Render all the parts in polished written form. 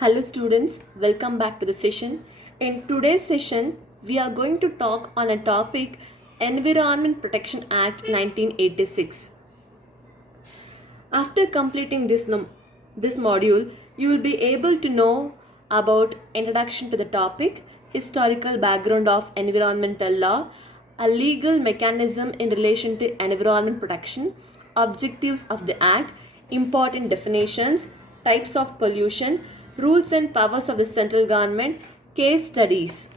Hello students, welcome back to the session. In today's session, we are going to talk on a topic Environment Protection Act 1986. After completing this module, you will be able to know about introduction to the topic, historical background of environmental law, a legal mechanism in relation to environment protection, objectives of the act, important definitions, types of pollution, rules and powers of the central government, case studies.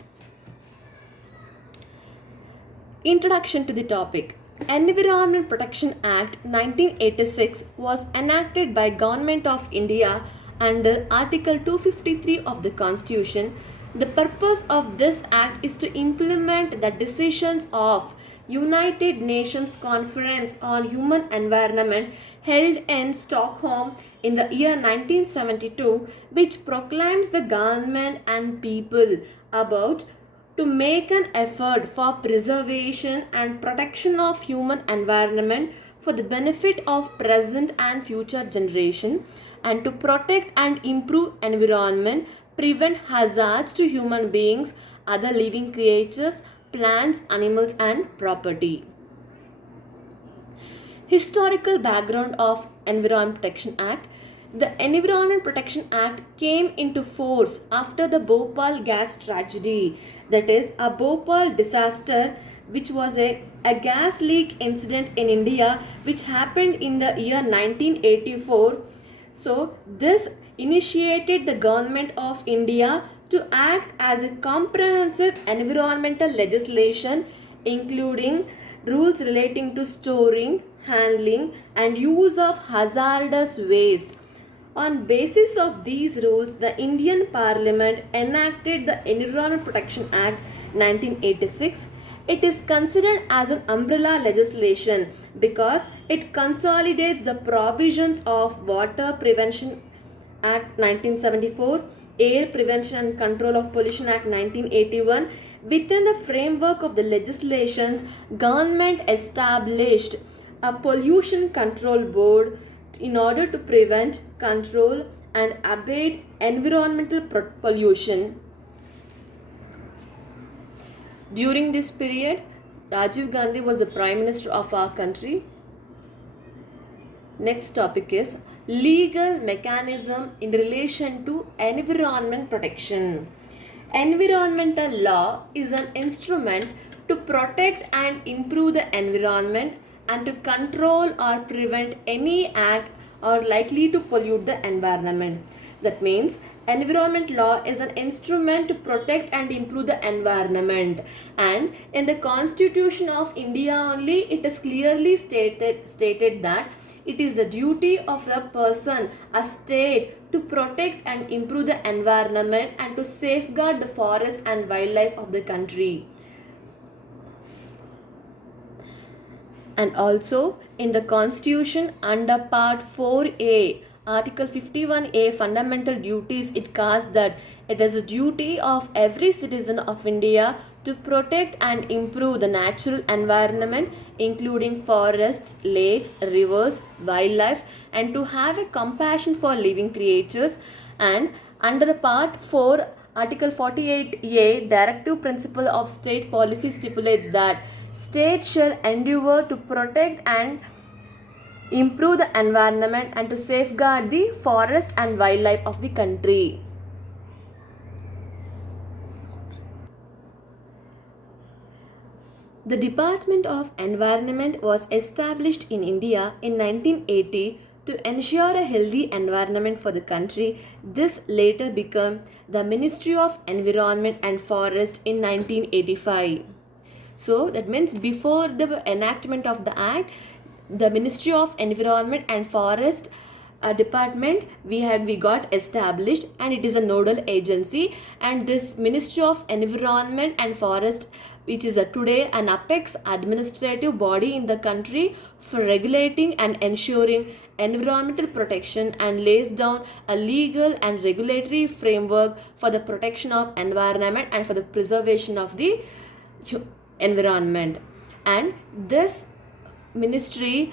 Introduction to the topic. Environment Protection Act 1986 was enacted by Government of India under Article 253 of the Constitution. The purpose of this act is to implement the decisions of United Nations Conference on Human Environment held in Stockholm in the year 1972, which proclaims the government and people about to make an effort for preservation and protection of human environment for the benefit of present and future generation, and to protect and improve environment, prevent hazards to human beings, other living creatures, plants, animals and property. Historical background of Environment Protection Act. The Environment Protection Act came into force after the Bhopal gas tragedy, that is, a Bhopal disaster, which was a gas leak incident in India which happened in the year 1984. So, this initiated the government of India to act as a comprehensive environmental legislation, including rules relating to storing, handling and use of hazardous waste. On basis of these rules, the Indian Parliament enacted the Environment Protection Act 1986. It is considered as an umbrella legislation because it consolidates the provisions of Water Prevention Act 1974, Air Prevention and Control of Pollution Act 1981. Within the framework of the legislations, government established a pollution control board in order to prevent, control and abate environmental pollution. During this period, Rajiv Gandhi was the Prime Minister of our country. Next topic is legal mechanism in relation to environment protection. Environmental law is an instrument to protect and improve the environment and to control or prevent any act or likely to pollute the environment. That means environment law is an instrument to protect and improve the environment, and in the Constitution of India only it is clearly stated that it is the duty of the person, a state, to protect and improve the environment and to safeguard the forest and wildlife of the country. And also in the Constitution under Part 4A, Article 51A, Fundamental Duties, it casts that it is a duty of every citizen of India to protect and improve the natural environment, including forests, lakes, rivers, wildlife, and to have a compassion for living creatures. And under the Part 4, Article 48A, Directive Principle of State Policy stipulates that states shall endeavour to protect and improve the environment and to safeguard the forest and wildlife of the country. The Department of Environment was established in India in 1980 to ensure a healthy environment for the country. This later became the Ministry of Environment and Forest in 1985. So that means before the enactment of the act, the Ministry of Environment and Forest department we got established, and it is a nodal agency, and this Ministry of Environment and Forest, which is today an apex administrative body in the country for regulating and ensuring environmental protection, and lays down a legal and regulatory framework for the protection of environment and for the preservation of the environment. And this ministry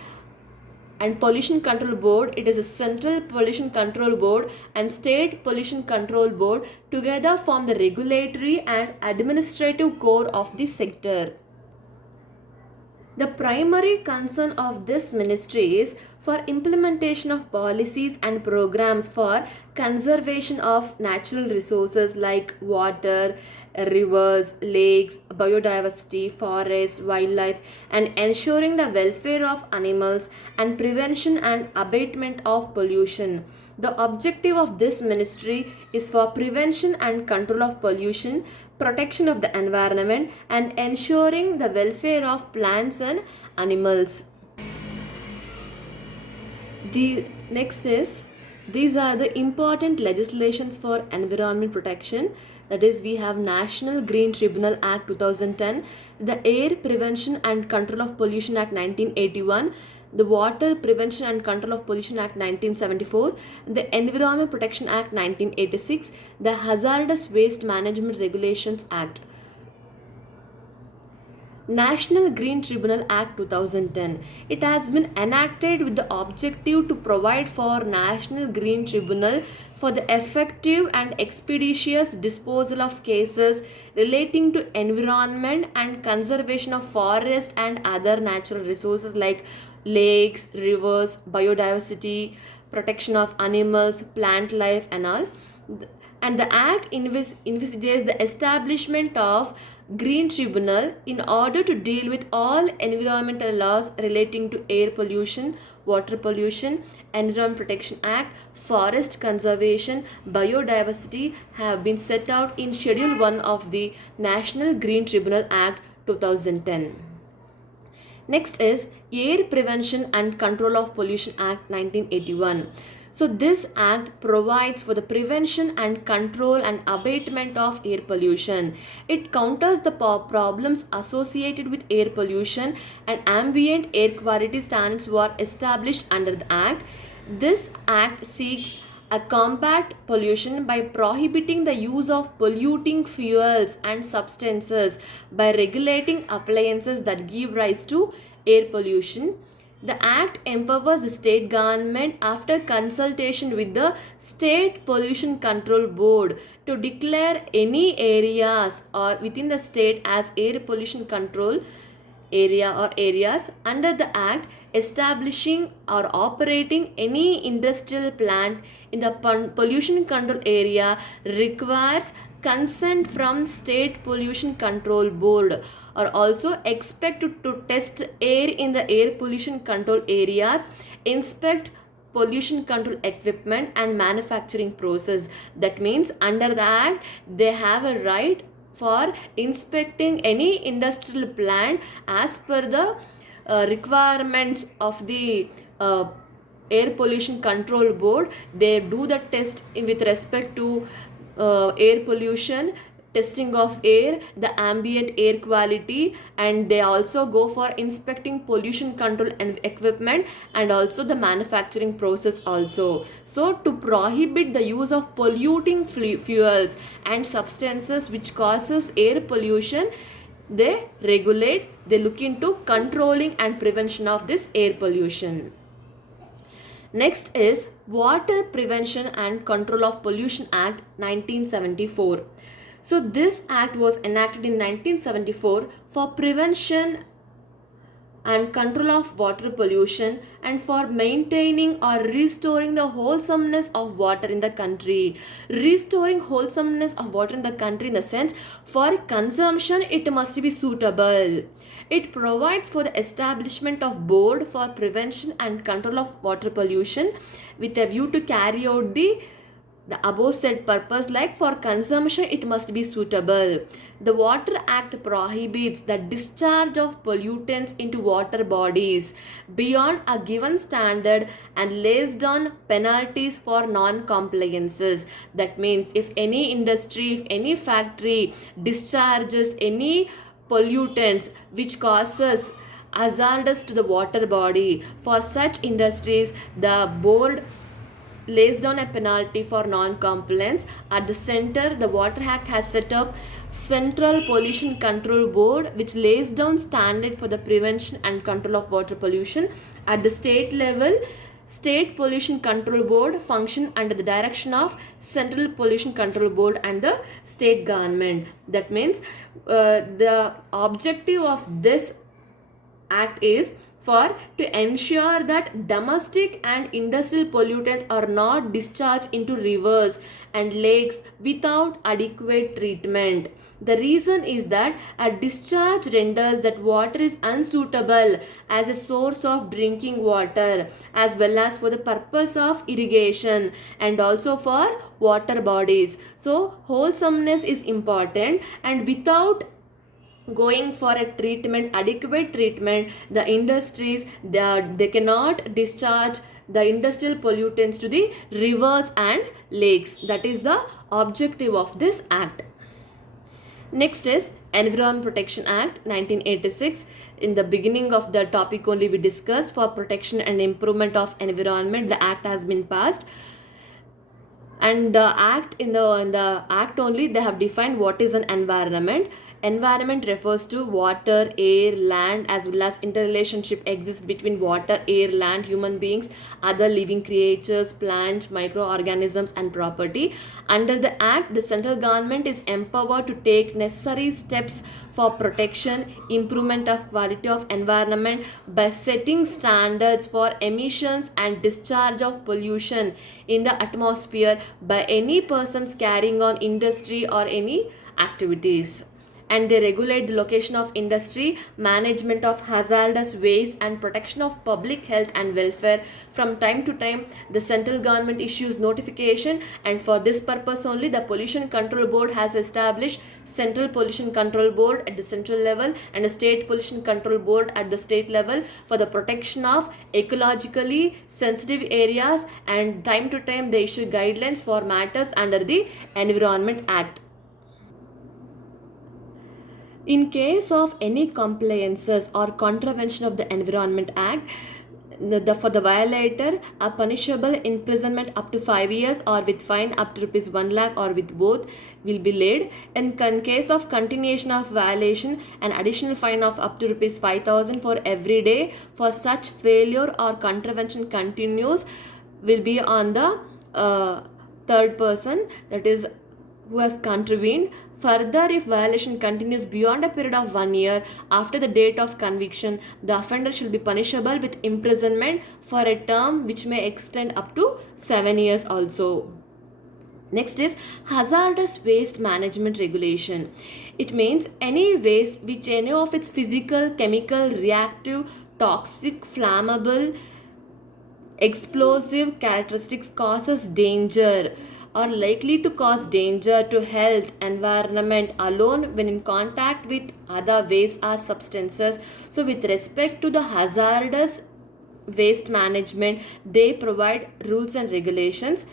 and Pollution Control Board, it is a Central Pollution Control Board and State Pollution Control Board together form the regulatory and administrative core of the sector. The primary concern of this ministry is for implementation of policies and programs for conservation of natural resources like water, rivers, lakes, biodiversity, forests, wildlife, and ensuring the welfare of animals and prevention and abatement of pollution. The objective of this ministry is for prevention and control of pollution, protection of the environment, and ensuring the welfare of plants and animals. The next is, these are the important legislations for environment protection. That is, we have National Green Tribunal Act 2010, the Air Prevention and Control of Pollution Act 1981, the Water Prevention and Control of Pollution Act 1974, the Environment Protection Act 1986, the Hazardous Waste Management Regulations Act. National Green Tribunal Act 2010. It has been enacted with the objective to provide for National Green Tribunal for the effective and expeditious disposal of cases relating to environment and conservation of forest and other natural resources like lakes, rivers, biodiversity, protection of animals, plant life and all. And the act envisages the establishment of Green Tribunal in order to deal with all environmental laws relating to air pollution, water pollution, Environment Protection Act, forest conservation, biodiversity have been set out in Schedule 1 of the National Green Tribunal Act 2010. Next is Air Prevention and Control of Pollution Act 1981. So this act provides for the prevention and control and abatement of air pollution. It counters the problems associated with air pollution, and ambient air quality standards were established under the act. This act seeks a combat pollution by prohibiting the use of polluting fuels and substances, by regulating appliances that give rise to air pollution. The act empowers the state government, after consultation with the State Pollution Control Board, to declare any areas or within the state as air pollution control area or areas. Under the act, establishing or operating any industrial plant in the pollution control area requires consent from State Pollution Control Board, are also expected to test air in the air pollution control areas, inspect pollution control equipment and manufacturing process. That means under the act they have a right for inspecting any industrial plant as per the requirements of the air pollution control board. They do the test with respect to air pollution, testing of air, the ambient air quality, and they also go for inspecting pollution control and equipment and also the manufacturing process also. So to prohibit the use of polluting fuels and substances which causes air pollution, they regulate, they look into controlling and prevention of this air pollution. Next is Water Prevention and Control of Pollution Act 1974. So this act was enacted in 1974 for prevention and control of water pollution and for maintaining or restoring the wholesomeness of water in the country. Restoring wholesomeness of water in the country in the sense, for consumption it must be suitable. It provides for the establishment of board for prevention and control of water pollution with a view to carry out the above said purpose, like for consumption it must be suitable. The Water Act prohibits the discharge of pollutants into water bodies beyond a given standard and lays down penalties for non-compliances. That means if any industry, if any factory discharges any pollutants which causes hazardous to the water body, for such industries the board lays down a penalty for non-compliance. At the center, the Water Act has set up Central Pollution Control Board, which lays down standard for the prevention and control of water pollution. At the state level, State Pollution Control Board function under the direction of Central Pollution Control Board and the state government. That means the objective of this act is for to ensure that domestic and industrial pollutants are not discharged into rivers and lakes without adequate treatment. The reason is that a discharge renders that water is unsuitable as a source of drinking water, as well as for the purpose of irrigation and also for water bodies. So wholesomeness is important, and without going for a treatment, adequate treatment, the industries, they cannot discharge the industrial pollutants to the rivers and lakes. That is the objective of this act. Next is Environment Protection Act 1986. In the beginning of the topic only we discussed, for protection and improvement of environment, the act has been passed. And the act, in the act only, they have defined what is an environment. Environment refers to water, air, land, as well as interrelationship exists between water, air, land, human beings, other living creatures, plants, microorganisms, and property. Under the act, the central government is empowered to take necessary steps for protection, improvement of quality of environment by setting standards for emissions and discharge of pollution in the atmosphere by any persons carrying on industry or any activities. And they regulate the location of industry, management of hazardous waste, and protection of public health and welfare. From time to time, the central government issues notification, and for this purpose only, the Pollution Control Board has established Central Pollution Control Board at the central level and a State Pollution Control Board at the state level for the protection of ecologically sensitive areas, and time to time they issue guidelines for matters under the Environment Act. In case of any compliances or contravention of the Environment Act, for the violator, a punishable imprisonment up to 5 years or with fine up to rupees 1 lakh or with both will be laid. In case of continuation of violation, an additional fine of up to rupees 5,000 for every day for such failure or contravention continues will be on the third person, that is who has contravened. Further, if violation continues beyond a period of 1 year after the date of conviction, the offender shall be punishable with imprisonment for a term which may extend up to 7 years also. Next is hazardous waste management regulation. It means any waste which any of its physical, chemical, reactive, toxic, flammable, explosive characteristics causes danger are likely to cause danger to health, environment alone when in contact with other waste or substances. So with respect to the hazardous waste management, they provide rules and regulations.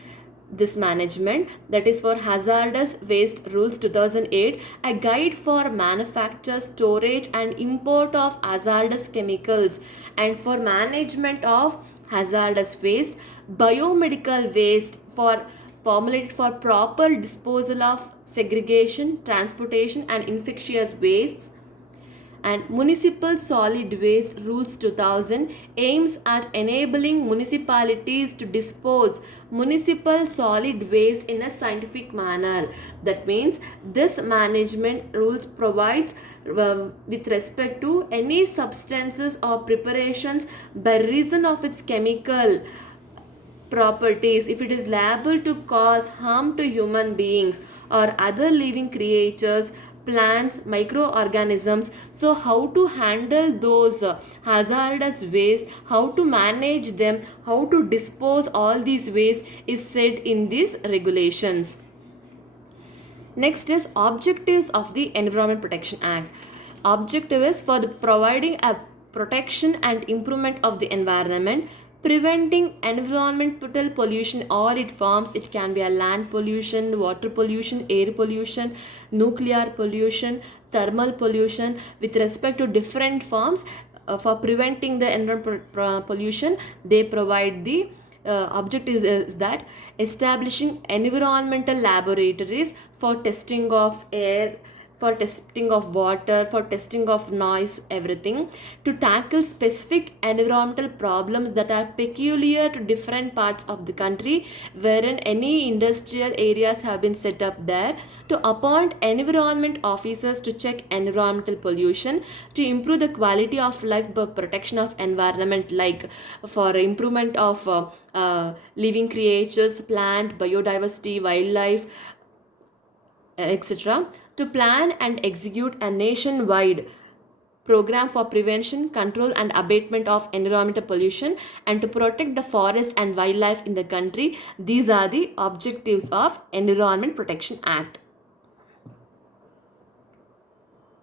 This management, that is for hazardous waste rules 2008, a guide for manufacture, storage and import of hazardous chemicals, and for management of hazardous waste, biomedical waste for formulated for proper disposal of segregation, transportation and infectious wastes. And Municipal Solid Waste Rules 2000 aims at enabling municipalities to dispose municipal solid waste in a scientific manner. That means this management rules provides with respect to any substances or preparations by reason of its chemical properties, if it is liable to cause harm to human beings or other living creatures, plants, microorganisms. So how to handle those hazardous waste, how to manage them, how to dispose all these waste is said in these regulations. Next is objectives of the Environment Protection Act. Objective is for the providing a protection and improvement of the environment, preventing environmental pollution all its forms. It can be a land pollution, water pollution, air pollution, nuclear pollution, thermal pollution. With respect to different forms, for preventing the environmental pollution, they provide the objective is that establishing environmental laboratories for testing of air, for testing of water, for testing of noise, everything, to tackle specific environmental problems that are peculiar to different parts of the country, wherein any industrial areas have been set up there, to appoint environment officers to check environmental pollution, to improve the quality of life by protection of environment, like for improvement of living creatures, plant, biodiversity, wildlife, etc., to plan and execute a nationwide program for prevention, control and abatement of environmental pollution, and to protect the forest and wildlife in the country. These are the objectives of Environment Protection Act.